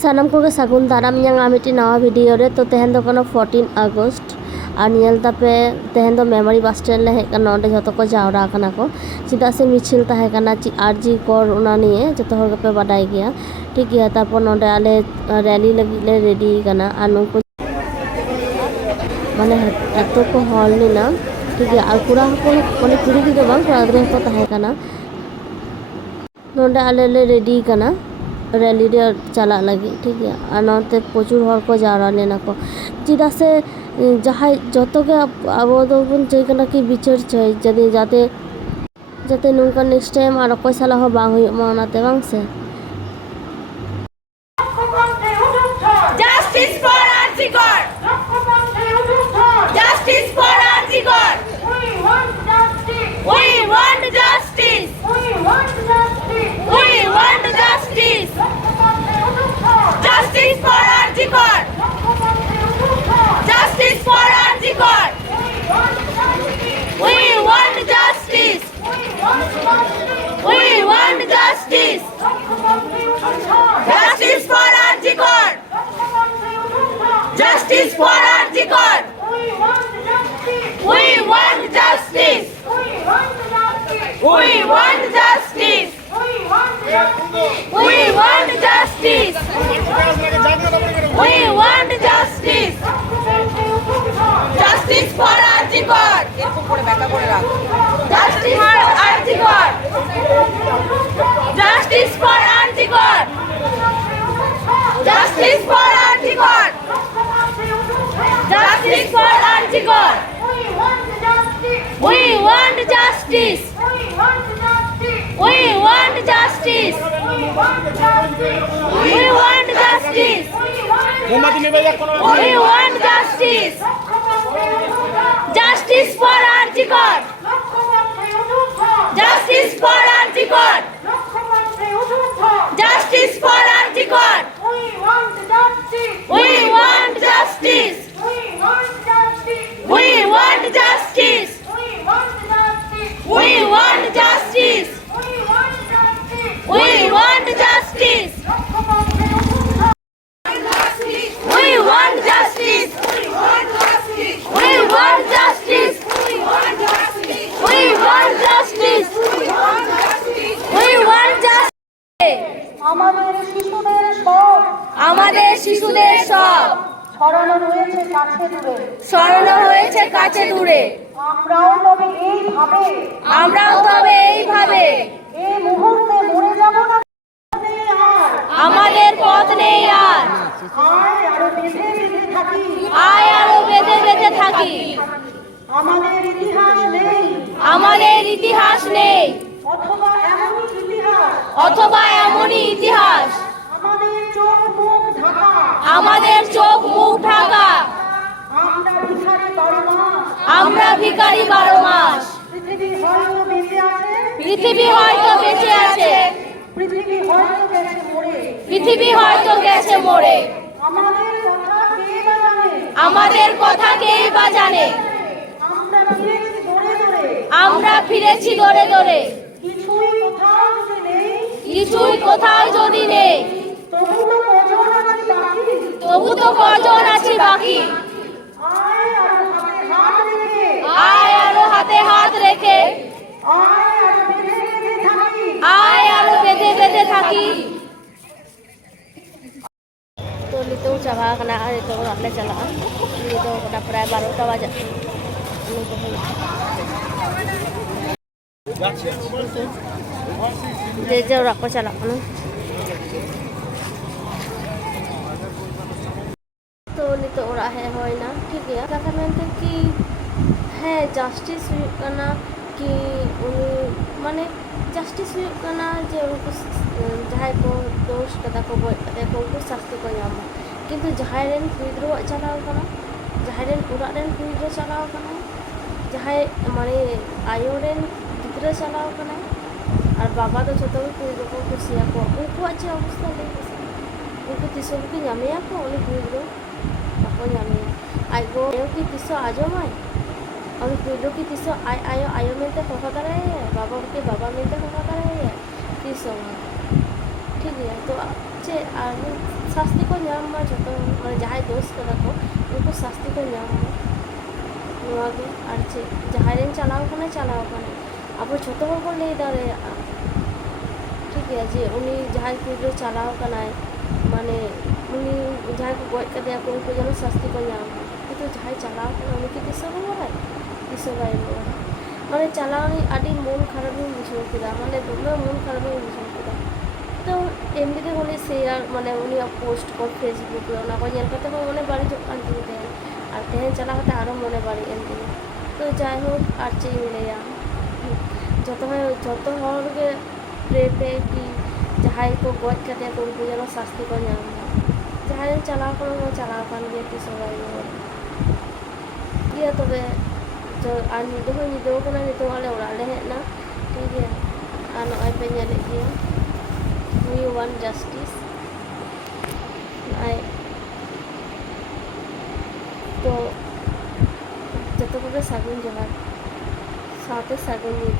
ᱥᱟᱱᱟᱢ ᱠᱚᱜᱮ ᱥᱟᱹᱜᱩᱱ ᱫᱟᱨᱟᱢ ᱧᱟᱢᱟ ᱢᱤᱫᱴᱤᱡ ᱱᱟᱣᱟ ᱵᱷᱤᱰᱤᱭᱳ ᱨᱮ। ᱛᱚ ᱛᱮᱦᱮᱧ ᱫᱚ ᱠᱟᱱᱟ 14 আগস্ট আর ᱧᱮᱞ ᱛᱟᱯᱮ ᱛᱮᱦᱮᱧ ᱫᱚ ᱢᱮᱢᱳরি বাস স্ট্যান্ড ᱞᱮ ᱦᱮᱡ ᱠᱟᱱᱟ। ᱚᱸᱰᱮ ᱡᱷᱚᱛᱚ ᱠᱚ ᱡᱟᱣᱨᱟ ᱟᱠᱟᱱᱟ ᱠᱚ ᱪᱮᱫᱟᱜ ᱥᱮ ᱢᱤছিল ᱛᱟᱦᱮᱸ ᱠᱟᱱᱟ ᱟᱨᱡᱤ ᱠᱚᱨ ᱚᱱᱟ ᱱᱤᱭᱮ ᱡᱚᱛᱚ ᱦᱚᱲ ᱜᱮᱯᱮ ᱵᱟᱰᱟᱭ ᱜᱮᱭᱟ ᱴᱷᱤक ᱜᱮᱭᱟ। ᱛᱟᱨᱯᱚর ᱱᱚᱸᱰᱮ ᱟᱞᱮ ᱨᱮᱞᱤ ᱞᱟᱹᱜᱤᱫ ᱞᱮ রেডি ᱠᱟᱱᱟ আর ᱱᱩᱠᱩ মানে এত को হল ᱞᱮᱱᱟ ᱴᱷᱤक ᱜᱮᱭᱟ। আর ᱠᱚᱲᱟ ᱦᱚᱯᱚᱱ মানে ᱠᱩᱲᱤ ᱜᱤᱫᱽᱨᱟᱹ ᱵᱟᱝ ᱠᱚᱲᱟ ᱜᱤᱫᱽᱨᱟᱹ ᱦᱚᱸᱠᱚ ᱛᱟᱦᱮᱸ ᱠᱟᱱᱟ। ᱱᱚᱸᱰᱮ ᱟᱞᱮ ᱞᱮ রেডি ᱠᱟᱱᱟ ᱨᱮᱞᱤ ᱨᱮ ᱪᱟᱞᱟᱜ ᱞᱟᱹᱜᱤᱫ ᱴᱷᱤक ᱜᱮᱭᱟ। ᱟᱨ ᱱᱚᱛᱮ প্রচুর হড় ᱠᱚ ᱡᱟᱣᱨᱟ ᱞᱮᱱᱟ ᱠᱚ ᱪᱮᱫᱟᱜ ᱥᱮ ᱡᱟᱦᱟᱸᱭ ᱡᱚᱛᱚ ᱜᱮ ᱟᱵᱚ ᱫᱚᱵᱚᱱ ᱪᱟᱹᱭ ᱠᱟᱱᱟ ᱠᱤ ᱵᱤᱪᱟᱹᱨ ᱪᱟᱹᱭ ᱡᱟᱛᱮ ᱱᱚᱝᱠᱟ ᱱᱮক্সট ᱴᱟইম আর অকᱚᱭ সালাহ হᱚᱸ ᱵᱟᱝ ᱦᱩᱭᱩᱜ ᱢᱟ ᱚᱱᱟᱛᱮ ᱵᱟᱝ ᱥᱮ। Justice for Arjikor! Justice for Arjikor! We want justice! We want justice! We want justice! We want justice! Justice for Arjikor! Justice for Arjikor! We want justice! We want justice! Justice for Arjikor! Justice for Arjikor! We want justice! We want justice! We want justice! We want justice! Justice for Arjikor! Justice for Arjikor! Justice for Arjikor! Justice for Arjikor! Justice for Arjikor! We want justice! We want justice! We want justice! We want justice! Justice for Arjikor! Justice for Arjikor! Justice for Arjikor! We want justice! We want justice! We want justice! We want justice! We want justice! We want justice! We want justice! We want justice! আমাদের শিশুদের সব আমাদের শিশুদের সব ছড়ানো রয়েছে কাছে দূরে। সরানো হয়েছে কাছে দূরে। আমরাও তবে এইভাবে এই মুহূর্তে মরে যাব না। আমাদের পথ নেই আর। আয় আরো বেঁধে বেঁধে থাকি। আয় আরো বেঁধে বেঁধে থাকি। আমাদের ইতিহাস নেই। আমাদের ইতিহাস নেই। অথবা এমনই ইতিহাস। আমাদের চোখ মুখ ঢাকা। আমাদের চোখ মুখ ঢাকা। আমরা ভিখারি 12 মাস। পৃথিবী হয়তো বেঁচে আছে। পৃথিবী হয়তো বেঁচে আছে। পৃথিবী হয়তো গেছে মরে। পৃথিবী হয়তো গেছে মরে। আমাদের কথা কে বা জানে। আমাদের কথা কে বা জানে। আমরা ফিরেছি দৌড়ে দৌড়ে। আমরা ফিরেছি দৌড়ে দৌড়ে। কিছুই কোথাও যদি নেই। কিছুই কোথাও যদি নেই। তবু তো কজন আছি বাকি। তবু তো কজন আছি বাকি। আয় আরো হাতে হাত রেখে। আয় আরো হাতে হাত রেখে। আয় আরো বেঁধে বেঁধে থাকি। तो नितो चाबा कना नितो आपले चला नितो कटा प्राय 12टा बजे जे ओरा को चला कना तो नितो ओरा है होइना ठीक है कथा मेनते कि है जस्टिस कना कि उनी माने जस्टिस कना जे उनको जहाँ को दोष कदा को गज कदा को उनको शास्ति को नामा किंतु जहाँ रेन कुइद्रो चलाव कना जहाँ रेन उड़ा रेन कुइद्रो चलाव कना जहाँ माने आयो रेन गिद्रो चलाव कना और बाबा तो जतो कुइद्रो को कुसिया को उनको अच्छी अवस्था ले उनको तिसो की नामेया को उनी कुइद्रो बाको नामेया आइगो की तिसो आजो माय और कुइद्रो की तिसो आयो मिलते होगा करे बाबा के बाबा मिलते होगा करे तिसो ठीक है तो चे ᱥᱟᱥᱛᱤ ᱠᱚ ᱧᱟᱢ ᱢᱟ ᱡᱚᱛᱚ ᱢᱟᱱᱮ ᱡᱟᱦᱟᱸᱭ ᱫᱳᱥ ᱠᱟᱫᱟ ᱠᱚ ᱩᱱᱠᱩ ᱥᱟᱥᱛᱤ ᱠᱚ ᱧᱟᱢ ᱢᱟ ᱱᱚᱣᱟᱜᱮ ᱟᱨ ᱪᱮᱫ ᱡᱟᱦᱟᱸᱭ ᱨᱮᱱ ᱪᱟᱞᱟᱣ ᱠᱟᱱᱟᱭ ᱟᱵᱚ ᱡᱷᱚᱛᱚ ᱦᱚᱲ ᱵᱚᱱ ᱞᱟᱹᱭ ᱫᱟᱲᱮᱭᱟᱜᱼᱟ ᱴᱷᱤᱠ ᱜᱮᱭᱟ ᱡᱮ ᱩᱱᱤ ᱡᱟᱦᱟᱸᱭ ᱠᱩᱲᱤ ᱜᱤᱫᱽᱨᱟᱹ ᱪᱟᱞᱟᱣ ᱠᱟᱱᱟᱭ ᱢᱟᱱᱮ ᱩᱱᱤ ᱡᱟᱦᱟᱸᱭ ᱠᱚ ᱜᱚᱡ ᱠᱟᱫᱮᱭᱟ ᱠᱚ ᱩᱱᱠᱩ যেন ଶାস্তি ᱠᱚ ᱧᱟᱢ ᱢᱟ কিন্তু ᱡᱟᱦᱟᱸᱭ ᱪᱟᱞᱟᱣ ᱠᱟᱱᱟ ᱩᱱᱤ ᱠᱤ ᱫᱤᱥᱟᱹ ᱨᱩᱣᱟᱹᱲᱟᱭ ᱫᱤᱥᱟᱹ ᱵᱟᱭ ᱨᱩᱣᱟᱹᱲᱟ মানে চালাওনি আডি মন খারাপই বুঝাও কিনা মানে দমে মন খারাপই বুঝাও কিনা তো এমনিতে উনি শেয়ার মানে উনি পোস্ট কর ফেসবুক রে ᱚᱱᱟ ᱠᱚ ᱧᱮᱞ ᱠᱟᱛᱮ ᱦᱚᱸ ᱢᱚᱱᱮ ᱵᱟᱹᱲᱤᱡᱚᱜ ᱠᱟᱱ ᱛᱤᱧ ᱛᱟᱦᱮᱸ ᱟᱨ ᱛᱮᱦᱮᱧ ᱪᱟᱞᱟᱣ ᱠᱟᱛᱮ ᱟᱨᱚ ᱢᱚᱱᱮ ᱵᱟᱹᱲᱤᱡ ᱮᱱ ᱛᱤᱧᱟ তো যাই হোক আর ᱪᱮᱫ ᱤᱧ ᱞᱟᱹᱭᱟ ᱡᱚᱛᱚ ᱦᱚᱲ ᱜᱮ ᱯᱨᱮ ᱯᱮ ᱠᱤ ᱡᱟᱦᱟᱸᱭ ᱠᱚ ᱜᱚᱡ ᱠᱟᱛᱮ ᱠᱚ ᱩᱱᱠᱩ যেন ଶାস্তি ᱠᱚ ᱧᱟᱢ ᱢᱟ ᱡᱟᱦᱟᱸᱭ ᱨᱮᱱ ᱪᱟᱞᱟᱣ ᱠᱟᱱᱟ ᱠᱚ ᱪᱟᱞᱟᱣ ᱠᱟᱱ ᱜᱮᱭᱟ ᱛᱤᱥ ᱦᱚᱸ ᱵᱟᱭ ᱨᱩᱣᱟᱹᱲᱟ ᱜᱮᱭᱟ ᱛᱚᱵᱮ ᱟᱨ ᱧᱤᱫᱟᱹ ᱦᱚᱸ ᱧᱤᱫᱟᱹ ᱠᱟᱱᱟ ᱱᱤᱛᱚᱜ ᱟᱞᱮ ᱚᱲᱟᱜ ᱞᱮ ᱦᱮᱡ ᱮᱱᱟ ᱴᱷᱤक ᱜᱮᱭᱟ ᱟᱨ ᱱᱚᱜᱼᱚᱭ ᱯᱮ ᱧᱮᱞᱮᱫ ᱜᱮᱭᱟ we want justice তো যত কবে সাগুন জোহার সাথে সাগুন নিয়ে